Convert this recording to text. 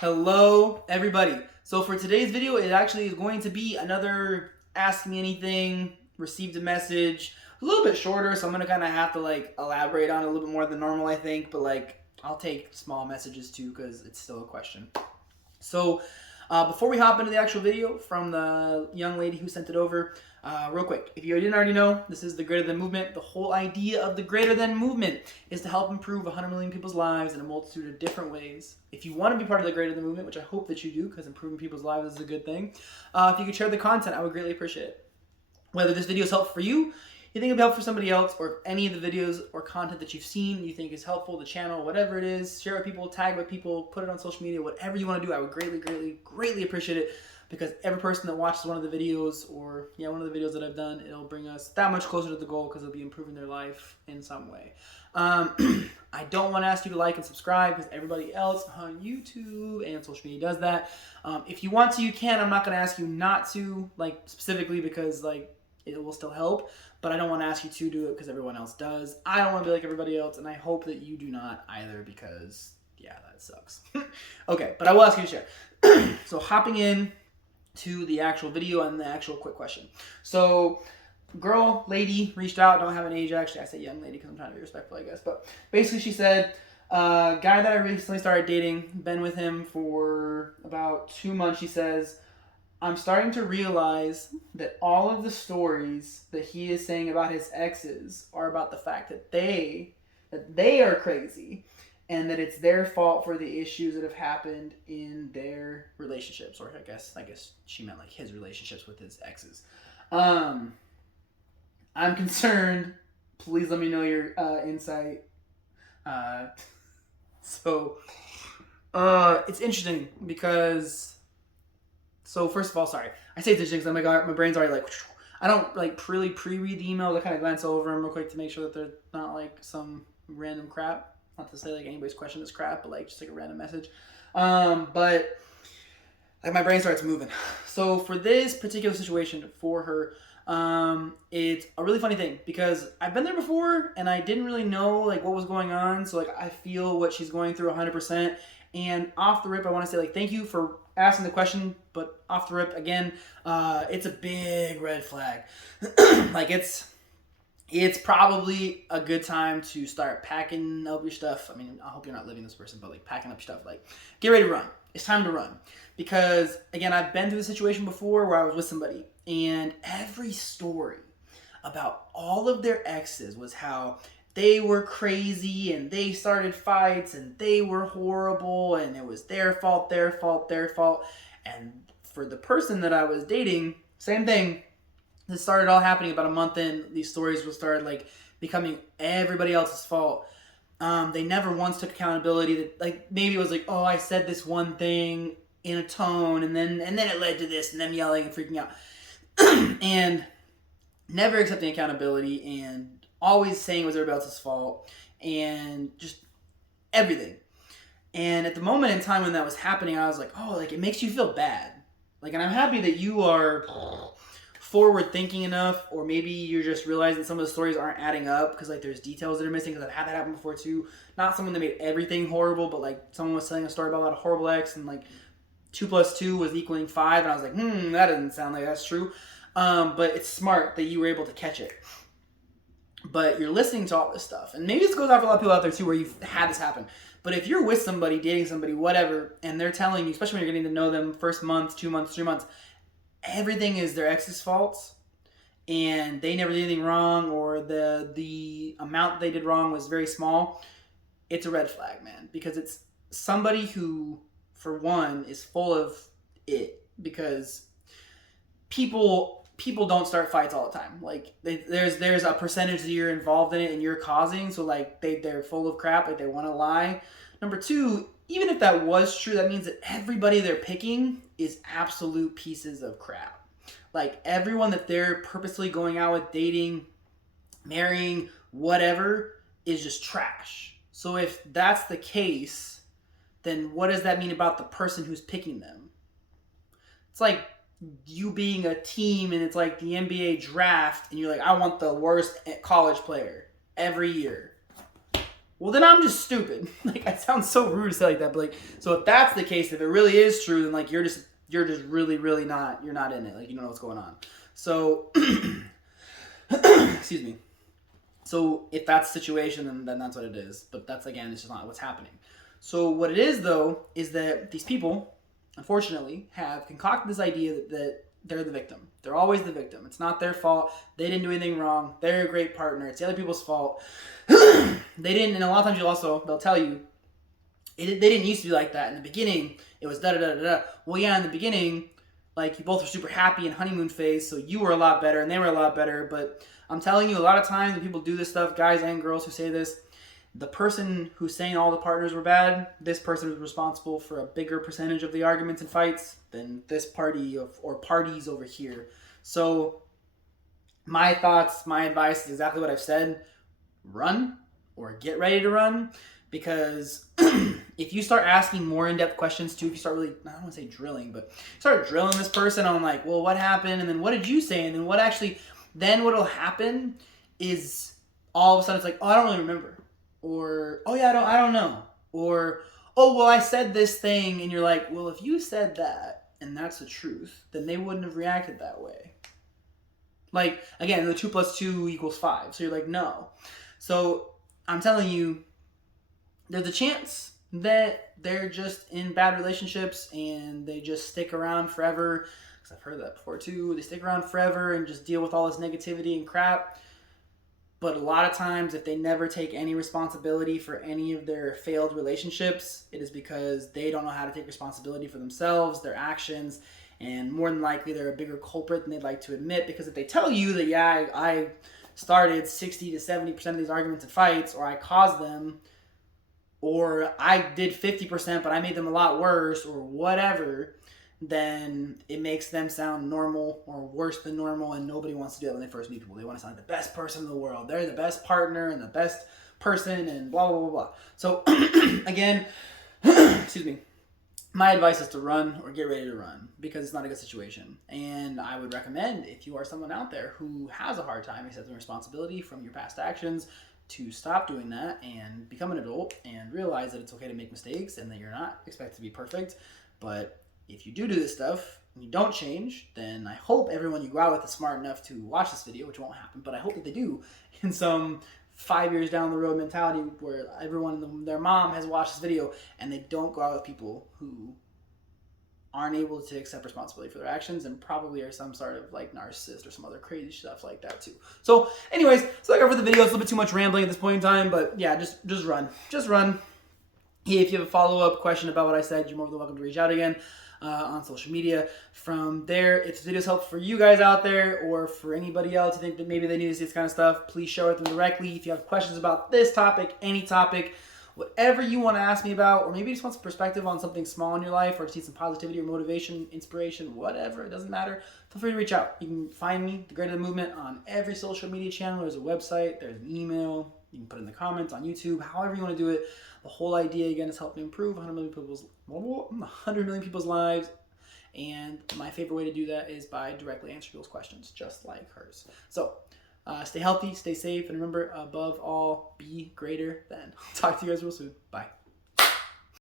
Hello, everybody. So for today's video, it actually is going to be another Ask Me Anything, received a message, a little bit shorter, so I'm going to kind of have to elaborate on it a little bit more than normal, I think, but I'll take small messages too because it's still a question. So before we hop into the actual video from the young lady who sent it over, real quick, if you didn't already know, this is the Greater Than Movement. The whole idea of the Greater Than Movement is to help improve 100 million people's lives in a multitude of different ways. If you want to be part of the Greater Than Movement, which I hope that you do, because improving people's lives is a good thing, if you could share the content, I would greatly appreciate it. Whether this video is helpful for you, you think it'll be helpful for somebody else, or if any of the videos or content that you've seen you think is helpful, the channel, whatever it is, share it with people, tag it with people, put it on social media, whatever you want to do, I would greatly appreciate it, because every person that watches one of the videos, or one of the videos that I've done, it'll bring us that much closer to the goal, because it'll be improving their life in some way. I don't want to ask you to like and subscribe, because everybody else on YouTube and social media does that. If you want to, you can. I'm not going to ask you not to, specifically because it will still help, but I don't want to ask you to do it because everyone else does. I don't want to be like everybody else, and I hope that you do not either, because that sucks. Okay, but I will ask you to share. So hopping in to the actual video and the actual quick question. So lady reached out, don't have an age actually, I say young lady because I'm trying to be respectful, I guess, but basically she said, guy that I recently started dating, been with him for about 2 months, she says, I'm starting to realize that all of the stories that he is saying about his exes are about the fact that they are crazy, and that it's their fault for the issues that have happened in their relationships, or I guess she meant his relationships with his exes. I'm concerned. Please let me know your insight. It's interesting because. So first of all, sorry. I say it's interesting because my brain's already I don't really pre-read the emails. I kind of glance over them real quick to make sure that they're not some random crap. Not to say anybody's question is crap, but just a random message. But my brain starts moving. So for this particular situation for her, it's a really funny thing because I've been there before and I didn't really know what was going on. So I feel what she's going through 100%. And off the rip, I want to say thank you for asking the question, but off the rip again, it's a big red flag. It's probably a good time to start packing up your stuff. I mean, I hope you're not living this person, but packing up your stuff. Get ready to run. It's time to run. Because again, I've been through a situation before where I was with somebody, and every story about all of their exes was how they were crazy and they started fights and they were horrible and it was their fault. And for the person that I was dating, same thing. This started all happening about a month in. These stories will start becoming everybody else's fault. They never once took accountability. That maybe it was oh, I said this one thing in a tone and then it led to this and them yelling and freaking out. And never accepting accountability and always saying it was everybody else's fault and just everything. And at the moment in time when that was happening, I was it makes you feel bad. And I'm happy that you are forward thinking enough, or maybe you're just realizing some of the stories aren't adding up because there's details that are missing, because I've had that happen before too. Not someone that made everything horrible, but someone was telling a story about a horrible ex and 2 + 2 was equaling 5, and I was that doesn't sound like that's true. But it's smart that you were able to catch it. But you're listening to all this stuff, and maybe this goes out for a lot of people out there too where you've had this happen. But if you're with somebody, dating somebody, whatever, and they're telling you, especially when you're getting to know them first month, 2 months, 3 months, everything is their ex's fault and they never did anything wrong, or the amount they did wrong was very small, it's a red flag, man, because it's somebody who, for one, is full of it, because people don't start fights all the time. There's a percentage that you're involved in it and you're causing, so they're full of crap, they want to lie. Number two, even if that was true, that means that everybody they're picking is absolute pieces of crap. Everyone that they're purposely going out with, dating, marrying, whatever, is just trash. So if that's the case, then what does that mean about the person who's picking them? It's you being a team and it's the NBA draft and you're I want the worst college player every year. well, then I'm just stupid. Like, it sounds so rude to say like that, but like, so if that's the case, if it really is true, then like you're just really not, you're not in it. Like, you don't know what's going on. So, excuse me. So if that's the situation, then that's what it is. But that's, again, it's just not what's happening. So what it is, though, is that these people, unfortunately, have concocted this idea that they're the victim. They're always the victim. It's not their fault. They didn't do anything wrong. They're a great partner. It's the other people's fault. They didn't, and a lot of times they'll tell you, they didn't used to be like that. In the beginning, it was da-da-da-da-da. Well, yeah, in the beginning, like, you both were super happy in honeymoon phase, so you were a lot better and they were a lot better. But I'm telling you, a lot of times when people do this stuff, guys and girls who say this, the person who's saying all the partners were bad, this person was responsible for a bigger percentage of the arguments and fights than this party or parties over here. So my thoughts, my advice is exactly what I've said. Run or get ready to run, because if you start asking more in-depth questions too, if you start really, I don't want to say drilling, but start drilling this person on like, well, what happened? And then what did you say? And then then what'll happen is all of a sudden it's like, oh, I don't really remember. Or, oh yeah, I don't know. Or, oh, well, I said this thing. And you're like, well, if you said that and that's the truth, then they wouldn't have reacted that way. Like, again, the 2 + 2 = 5. So you're like, no. So I'm telling you, there's a chance that they're just in bad relationships and they just stick around forever. Because I've heard that before too. They stick around forever and just deal with all this negativity and crap. But a lot of times, if they never take any responsibility for any of their failed relationships, it is because they don't know how to take responsibility for themselves, their actions, and more than likely they're a bigger culprit than they'd like to admit. Because if they tell you that, yeah, I started 60 to 70% of these arguments and fights, or I caused them, or I did 50% but I made them a lot worse, or whatever, then it makes them sound normal or worse than normal, and nobody wants to do that when they first meet people. They want to sound like the best person in the world. They're the best partner and the best person and blah, blah, blah, blah. So, again, excuse me, my advice is to run or get ready to run, because it's not a good situation. And I would recommend, if you are someone out there who has a hard time accepting responsibility from your past actions, to stop doing that and become an adult and realize that it's okay to make mistakes and that you're not expected to be perfect. But if you do this stuff and you don't change, then I hope everyone you go out with is smart enough to watch this video, which won't happen, but I hope that they do, in some 5 years down the road mentality where everyone and their mom has watched this video and they don't go out with people who aren't able to accept responsibility for their actions and probably are some sort of like narcissist or some other crazy stuff like that too. So anyways, so like over the video, it's a little bit too much rambling at this point in time, but yeah, just run. Just run. If you have a follow-up question about what I said, you're more than welcome to reach out again on social media. From there, if this video is helpful for you guys out there or for anybody else who think that maybe they need to see this kind of stuff, please share with them directly. If you have questions about this topic, any topic, whatever you want to ask me about, or maybe you just want some perspective on something small in your life, or just need some positivity or motivation, inspiration, whatever, it doesn't matter, feel free to reach out. You can find me, The Greater the Movement, on every social media channel. There's a website, there's an email, you can put it in the comments on YouTube, however you want to do it. The whole idea, again, is helping improve 100 million people's lives, and my favorite way to do that is by directly answering people's questions, just like hers. So, stay healthy, stay safe, and remember, above all, be greater than. Talk to you guys real soon. Bye.